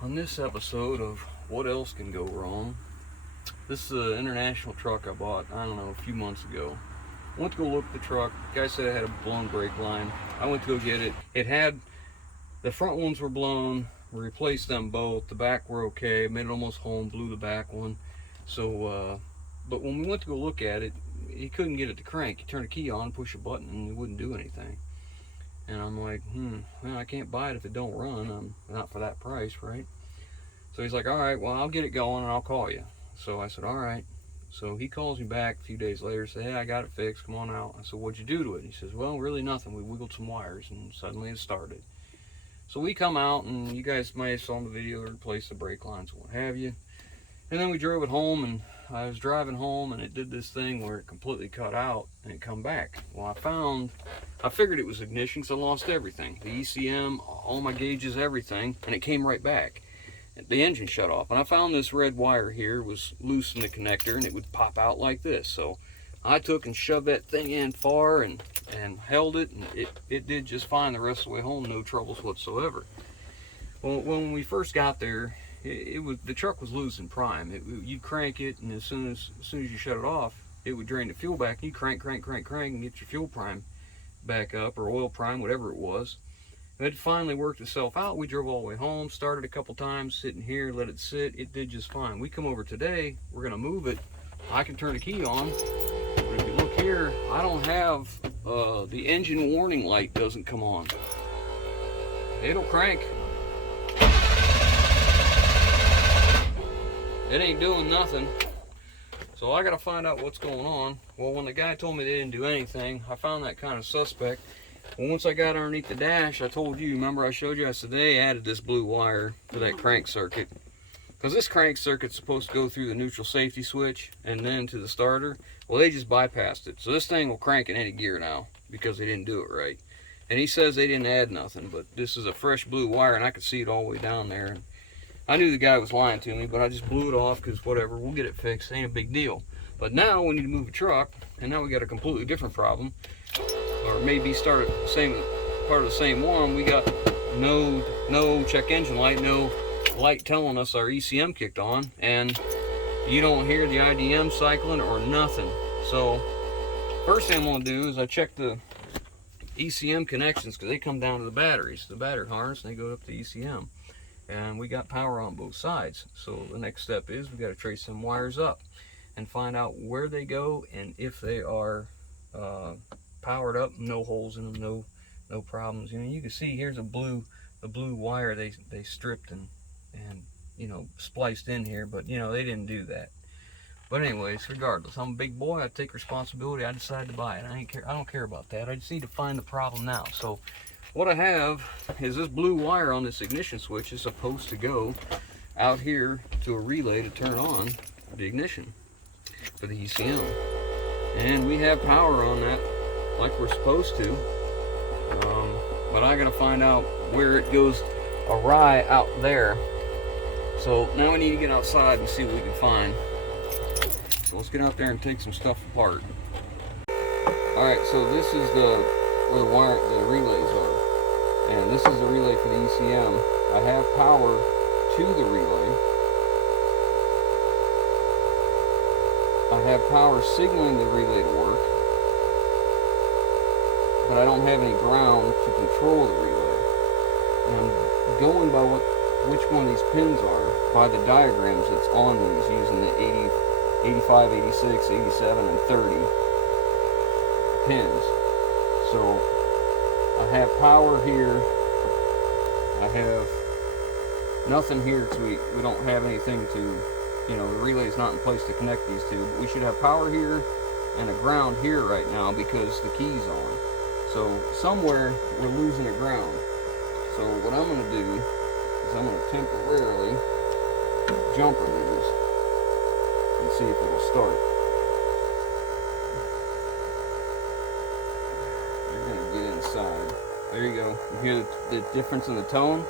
On this episode of What Else Can Go Wrong, this is an international truck I bought, I don't know, a few months ago. I went to go look at the truck. The guy said it had a blown brake line. I went to go get it. The front ones were blown. We replaced them both. The back were okay. Made it almost home, blew the back one. So, but when we went to go look at it, he couldn't get it to crank. He turned a key on, push a button, and it wouldn't do anything. And I'm like, well, I can't buy it if it don't run. I'm not for that price, right? So he's like, all right, well, I'll get it going and I'll call you. So I said, all right. So he calls me back a few days later, said, hey, I got it fixed, come on out. I said, what'd you do to it? He says, well, really nothing. We wiggled some wires and suddenly it started. So we come out, and you guys might have saw in the video, replace the brake lines and what have you. And then we drove it home, and I was driving home, and it did this thing where it completely cut out and it come back. Well, I figured it was ignition because I lost everything. The ECM, all my gauges, everything, and it came right back. The engine shut off, and I found this red wire here was loose in the connector, and it would pop out like this. So I took and shoved that thing in far and held it, and it did just fine the rest of the way home, no troubles whatsoever. Well, when we first got there, the truck was losing prime. You'd crank it, and as soon as you shut it off, it would drain the fuel back. You crank, and get your fuel prime back up, or oil prime, whatever it was. It finally worked itself out. We drove all the way home, started a couple times, sitting here, let it sit. It did just fine. We come over today, we're gonna move it. I can turn the key on, but if you look here, I don't have, the engine warning light doesn't come on. It'll crank. It ain't doing nothing. So I gotta find out what's going on. Well, when the guy told me they didn't do anything, I found that kind of suspect. Well, once I got underneath the dash, I told you, remember I showed you, I said they added this blue wire to that crank circuit. Because this crank circuit's supposed to go through the neutral safety switch and then to the starter. Well, they just bypassed it. So this thing will crank in any gear now because they didn't do it right. And he says they didn't add nothing, but this is a fresh blue wire, and I could see it all the way down there. And I knew the guy was lying to me, but I just blew it off because whatever, we'll get it fixed. It ain't a big deal. But now we need to move a truck, and now we got a completely different problem. Or maybe start at the same part of the same one. We got no check engine light, no light telling us our ECM kicked on, and you don't hear the IDM cycling or nothing. So first thing I'm gonna do is I check the ECM connections, because they come down to the batteries, the battery harness, and they go up to ECM. And we got power on both sides. So the next step is we got to trace some wires up and find out where they go and if they are powered up, no holes in them, no problems. You know, you can see here's the blue wire they stripped and spliced in here, but you know, they didn't do that. But anyways, regardless, I'm a big boy, I take responsibility. I decided to buy it. I don't care about that. I just need to find the problem now. So what I have is this blue wire on this ignition switch is supposed to go out here to a relay to turn on the ignition for the ECM. And we have power on that like we're supposed to. But I gotta find out where it goes awry out there. So now we need to get outside and see what we can find. So let's get out there and take some stuff apart. Alright, so this is where the relays are. And this is the relay for the ECM. I have power to the relay. I have power signaling the relay to work. But I don't have any ground to control the relay. And I'm going by which one of these pins are by the diagrams that's on these, using the 80, 85, 86, 87, and 30 pins. So I have power here. I have nothing here because we don't have anything to, the relay's not in place to connect these two. But we should have power here and a ground here right now because the key's on. So somewhere we're losing a ground. So what I'm going to do is I'm going to temporarily jumper these and see if it'll start. You're going to get inside. There you go. You hear the difference in the tone?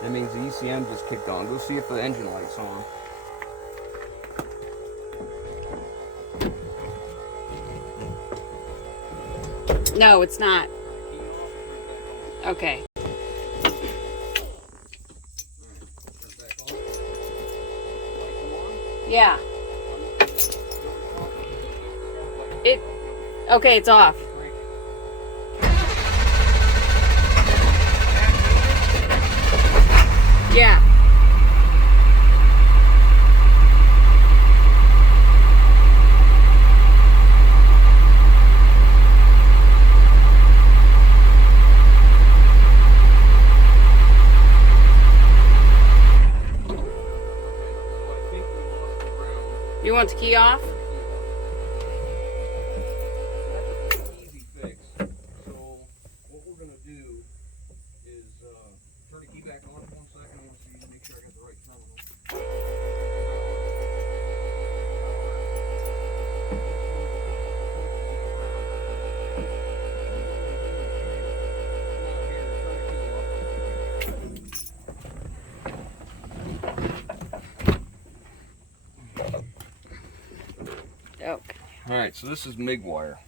That means the ECM just kicked on. Go see if the engine light's on. No, it's not. Okay. Yeah. Okay, it's off. Yeah. You want the key off? That's an easy fix. So what we're gonna do is turn the key back on for 1 second. I want to make sure I got the right terminal. Okay. Alright, so this is MIG wire.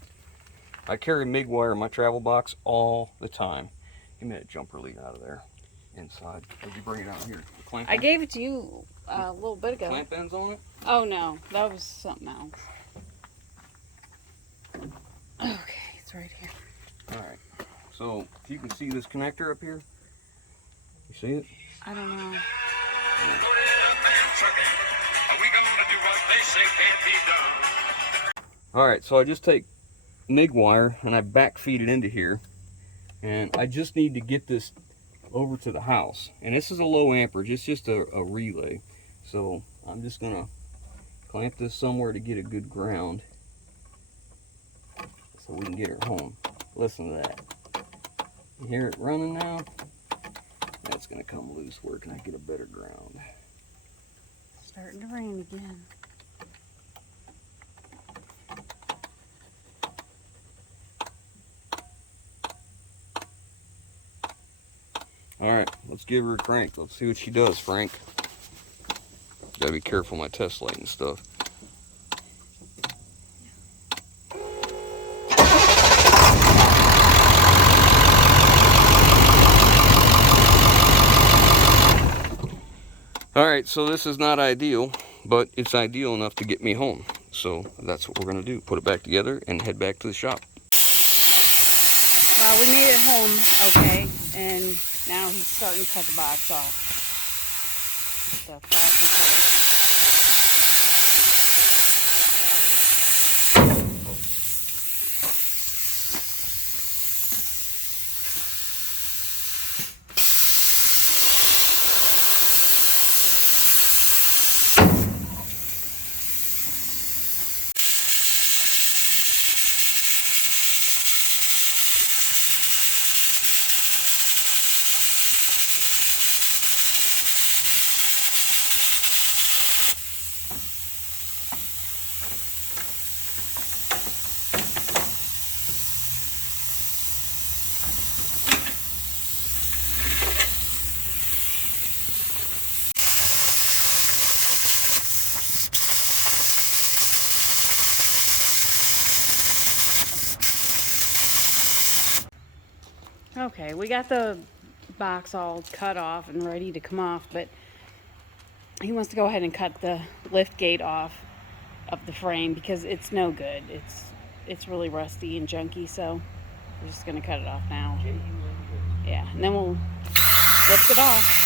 I carry MIG wire in my travel box all the time. Give me that jumper lead out of there. Inside. Did you bring it out here? I gave it to you a little bit ago. Clamp ends on it? Oh no, that was something else. Okay, it's right here. Alright. So if you can see this connector up here. You see it? I don't know. Alright, so I just take MIG wire and I back feed it into here. And I just need to get this over to the house. And this is a low amperage, it's just a relay. So I'm just gonna clamp this somewhere to get a good ground so we can get her home. Listen to that. You hear it running now? That's gonna come loose. Where can I get a better ground? Starting to rain again. Alright, let's give her a crank. Let's see what she does, Frank. Gotta be careful with my test light and stuff. Alright, so this is not ideal, but it's ideal enough to get me home. So that's what we're going to do. Put it back together and head back to the shop. Well, we made it home okay, and now he's starting to cut the box off. The plasma cutter. Okay, we got the box all cut off and ready to come off, but he wants to go ahead and cut the lift gate off of the frame because it's no good. It's really rusty and junky, so we're just gonna cut it off now. Yeah, and then we'll lift it off.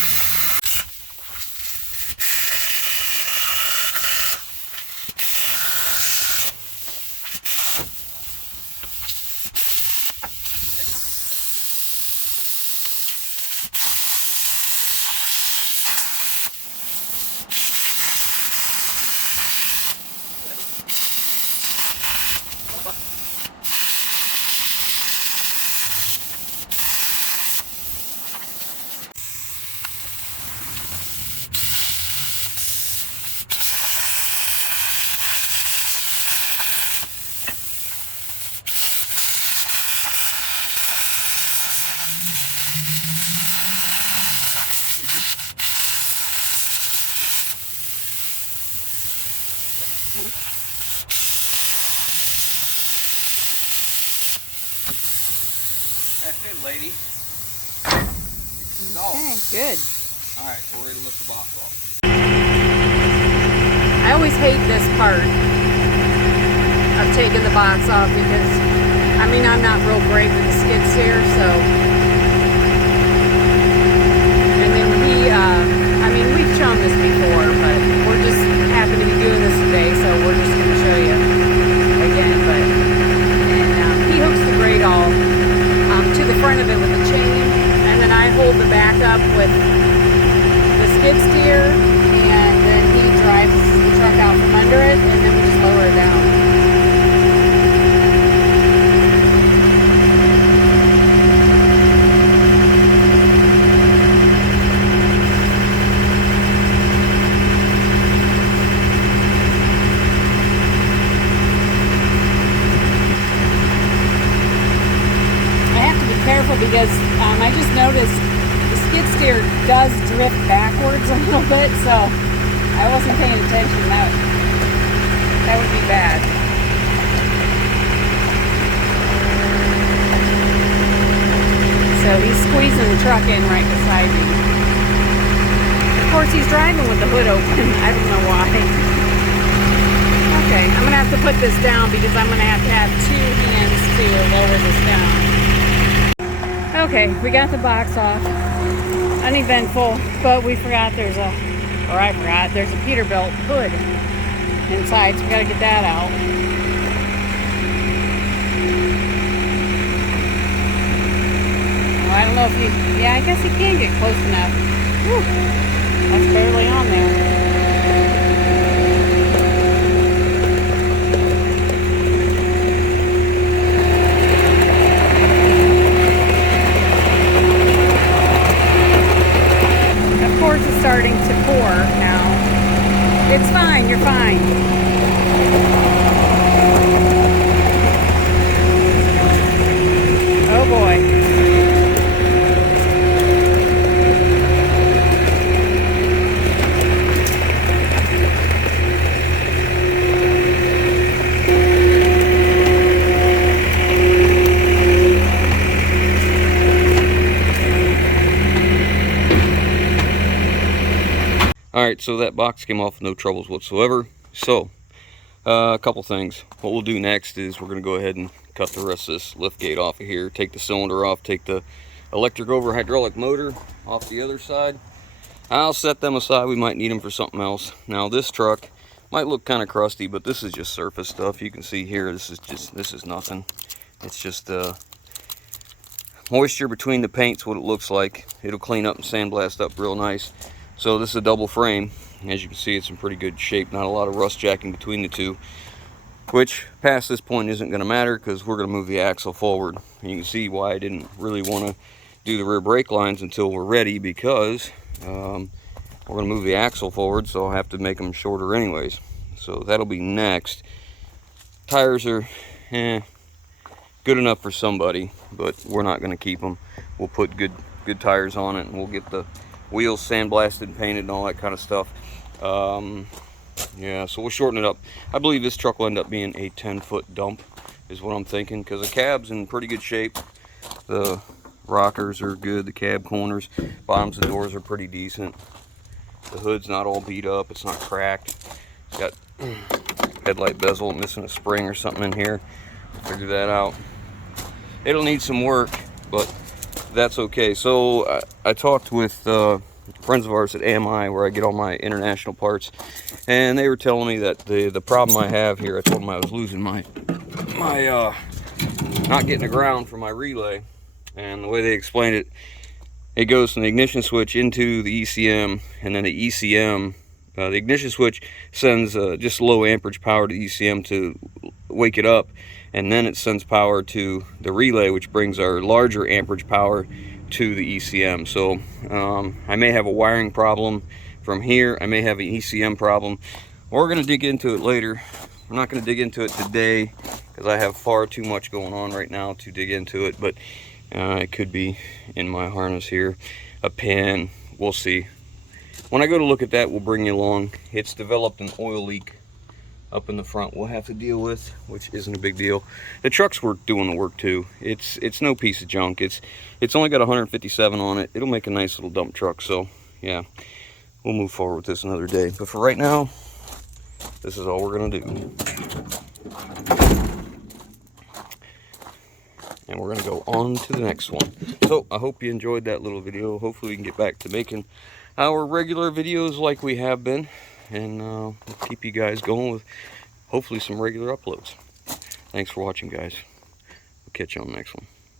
That's it, lady. Okay, good. Alright, we're ready to lift the box off. I always hate this part of taking the box off because, I mean, I'm not real great with the skid steer, so. And then I mean, we've shown this before, but we're just happen to be doing this today, so we're just going to show you again. And he hooks the grate all to the front of it with a chain, and then I hold the back up with the skid steer, and then he drives the truck out from under it, and then we just lower it down. Careful because I just noticed the skid steer does drift backwards a little bit, so I wasn't paying attention. That would be bad. So he's squeezing the truck in right beside me. Of course, he's driving with the hood open. I don't know why. Okay, I'm gonna have to put this down because I'm gonna have two hands to lower this down. Okay, we got the box off. Uneventful, but we forgot there's a Peterbilt hood inside, so we gotta get that out. Well, I don't know if yeah, I guess you can get close enough. Whew, that's barely on there. It's starting to pour now. It's fine, you're fine. Oh boy. Alright, so that box came off with no troubles whatsoever. So, a couple things. What we'll do next is we're going to go ahead and cut the rest of this lift gate off of here. Take the cylinder off, take the electric over hydraulic motor off the other side. I'll set them aside. We might need them for something else. Now this truck might look kind of crusty, but this is just surface stuff. You can see here, this is nothing. It's just moisture between the paint's what it looks like. It'll clean up and sandblast up real nice. So this is a double frame. As you can see, it's in pretty good shape. Not a lot of rust jacking between the two, which past this point isn't going to matter because we're going to move the axle forward. And you can see why I didn't really want to do the rear brake lines until we're ready, because we're going to move the axle forward, so I'll have to make them shorter anyways. So that'll be next. Tires are good enough for somebody, but we're not going to keep them. We'll put good tires on it, and we'll get the wheels sandblasted and painted and all that kind of stuff. Yeah, so we'll shorten it up. I believe this truck will end up being a 10-foot dump is what I'm thinking, because the cab's in pretty good shape. The rockers are good, the cab corners, bottoms of doors are pretty decent. The hood's not all beat up, it's not cracked. It's got headlight bezel missing a spring or something in here. Figure that out. It'll need some work, but that's okay. So I talked with friends of ours at AMI, where I get all my international parts, and they were telling me that the problem I have here, I told them I was losing my not getting the ground for my relay, and the way they explained it, it goes from the ignition switch into the ECM, and then the ECM, the ignition switch sends just low amperage power to the ECM to wake it up, and then it sends power to the relay, which brings our larger amperage power to the ECM. So I may have a wiring problem from here. I may have an ECM problem. We're going to dig into it later. I'm not going to dig into it today because I have far too much going on right now to dig into it, but it could be in my harness here, a pin, we'll see. When I go to look at that, we'll bring you along. It's developed an oil leak up in the front we'll have to deal with, which isn't a big deal. The truck's doing the work too. It's no piece of junk. It's only got 157 on it. It'll make a nice little dump truck. So yeah, we'll move forward with this another day. But for right now, this is all we're gonna do. And we're gonna go on to the next one. So I hope you enjoyed that little video. Hopefully we can get back to making our regular videos like we have been, and we'll keep you guys going with hopefully some regular uploads. Thanks for watching, guys. We'll catch you on the next one.